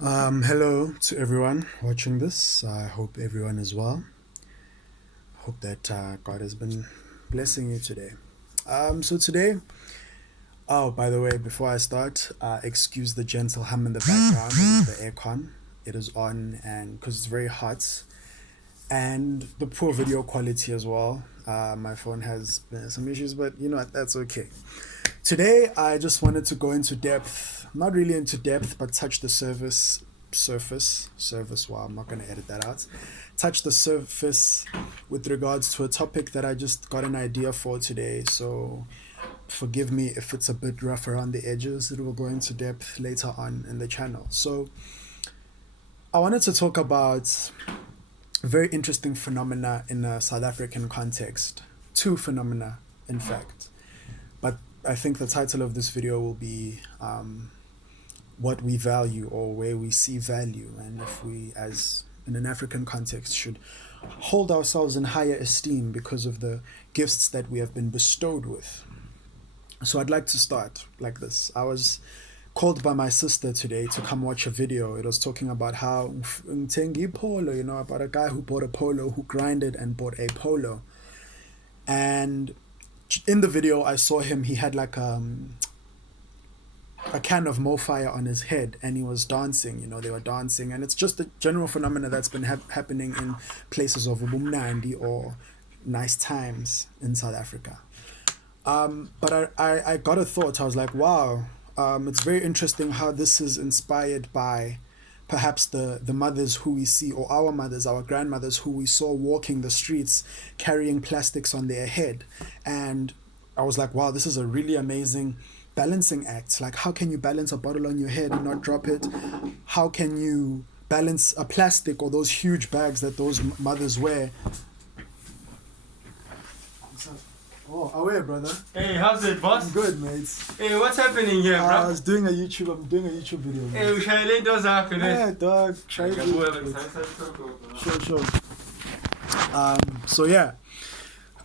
Hello to everyone watching this. I hope everyone is well. Hope that God has been blessing you today. So today, oh, by the way, before I start, excuse the gentle hum in the background. It is the aircon. It is on, and because it's very hot, and the poor video quality as well. My phone has some issues, but you know what? That's okay. Today, I just wanted to go into depth, not really into depth, but touch the surface. Wow, I'm not going to edit that out. Touch the surface with regards to a topic that I just got an idea for today. So forgive me if it's a bit rough around the edges. It will go into depth later on in the channel. So I wanted to talk about a very interesting phenomena in a South African context. Two phenomena, in fact. But I think the title of this video will be what we value or where we see value, and if we, as in an African context, should hold ourselves in higher esteem because of the gifts that we have been bestowed with. So I'd like to start like this. I was called by my sister today to come watch a video. It was talking about how Mtengi polo, about a guy who bought a polo, who grinded and bought a polo. And in the video, I saw him, he had like a can of fire on his head, and he was dancing. They were dancing, and it's just a general phenomena that's been happening in places of ubumnandi or nice times in South Africa. But I got a thought. I was like, wow, it's very interesting how this is inspired by perhaps the mothers who we see, or our mothers, our grandmothers who we saw walking the streets carrying plastics on their head. And I was like, wow, this is a really amazing balancing act. Like, how can you balance a bottle on your head and not drop it? How can you balance a plastic or those huge bags that those mothers wear? Oh, away, brother. Hey, how's it, boss? I'm good, mates. Hey, what's happening here, bro? I'm doing a YouTube video. Hey, ushayele into zakho Yeah, dog. Try to. Sure. So yeah,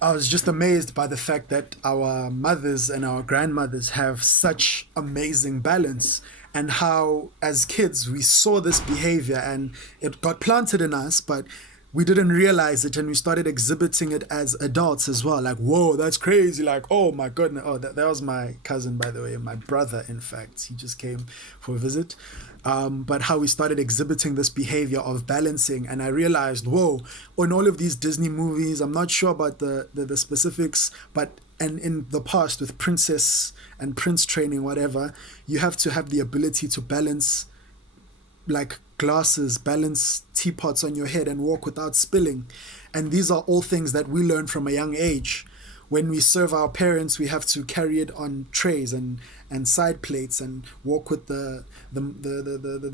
I was just amazed by the fact that our mothers and our grandmothers have such amazing balance, and how as kids we saw this behavior and it got planted in us, but we didn't realize it, and we started exhibiting it as adults as well. Like, whoa, that's crazy. Like, oh my goodness. Oh, that was my cousin, by the way, my brother, in fact. He just came for a visit. But how we started exhibiting this behavior of balancing. And I realized, whoa, in all of these Disney movies, I'm not sure about the specifics, but and in the past with princess and prince training, whatever, you have to have the ability to balance like glasses, balance teapots on your head and walk without spilling. And these are all things that we learn from a young age. When we serve our parents, we have to carry it on trays and side plates, and walk with the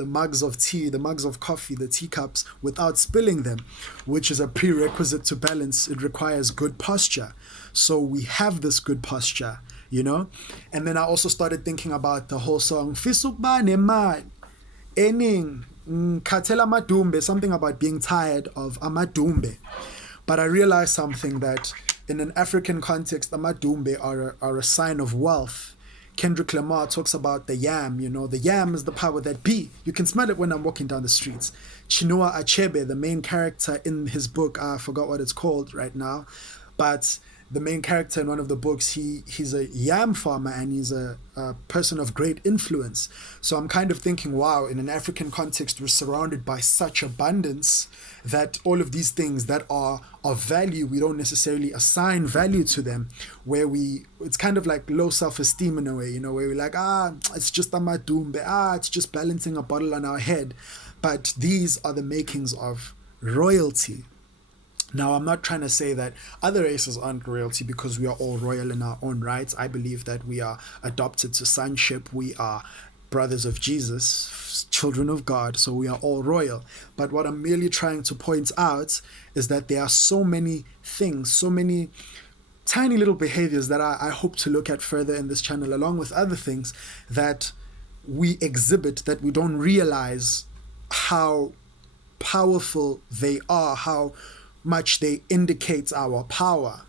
mugs of tea, the mugs of coffee, the teacups without spilling them, which is a prerequisite to balance. It requires good posture. So we have this good posture, And then I also started thinking about the whole song, Fisukba Nemai. Ening Katela Madumbe, something about being tired of Amadumbe. But I realized something, that in an African context, Amadumbe are a sign of wealth. Kendrick Lamar talks about the yam, the yam is the power that be. You can smell it when I'm walking down the streets. Chinua Achebe, the main character in his book, I forgot what it's called right now, but the main character in one of the books, he's a yam farmer, and he's a person of great influence. So I'm kind of thinking, wow, in an African context, we're surrounded by such abundance that all of these things that are of value, we don't necessarily assign value to them, where it's kind of like low self-esteem in a way, where we're like, it's just a madumbe, it's just balancing a bottle on our head. But these are the makings of royalty. Now, I'm not trying to say that other races aren't royalty, because we are all royal in our own rights. I believe that we are adopted to sonship. We are brothers of Jesus, children of God, so we are all royal. But what I'm merely trying to point out is that there are so many things, so many tiny little behaviors that I hope to look at further in this channel, along with other things that we exhibit that we don't realize how powerful they are, how much they indicate our power,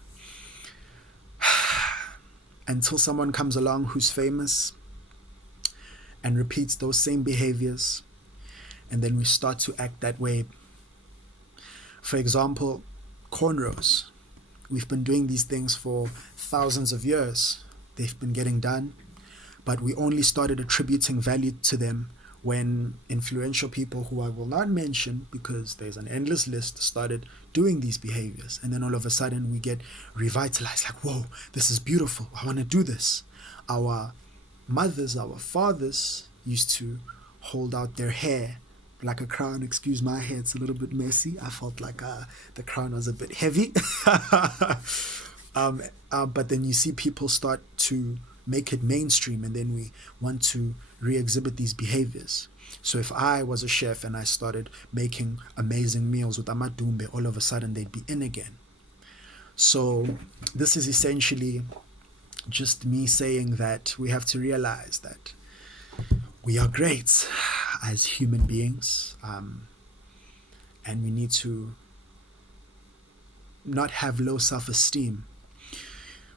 until someone comes along who's famous and repeats those same behaviors, and then we start to act that way. For example, cornrows. We've been doing these things for thousands of years. They've been getting done, but we only started attributing value to them when influential people, who I will not mention because there's an endless list, started doing these behaviors. And then all of a sudden we get revitalized, like, whoa, this is beautiful, I want to do this. Our mothers, our fathers used to hold out their hair like a crown. Excuse my hair, it's a little bit messy. I felt like the crown was a bit heavy. But then you see people start to make it mainstream, and then we want to re-exhibit these behaviors. So if I was a chef and I started making amazing meals with amadumbe, all of a sudden they'd be in again. So this is essentially just me saying that we have to realize that we are great as human beings, and we need to not have low self-esteem,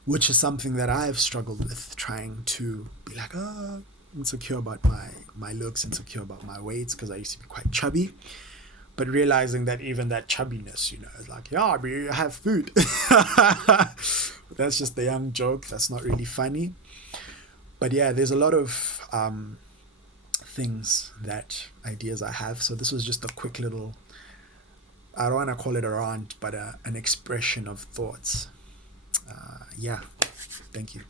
which is something that I've struggled with, trying to be like, insecure about my looks, insecure about my weight, because I used to be quite chubby. But realizing that even that chubbiness, is like, yeah, I have food. That's just a young joke. That's not really funny. But yeah, there's a lot of ideas I have. So this was just a quick little, I don't want to call it a rant, but an expression of thoughts. Yeah, thank you.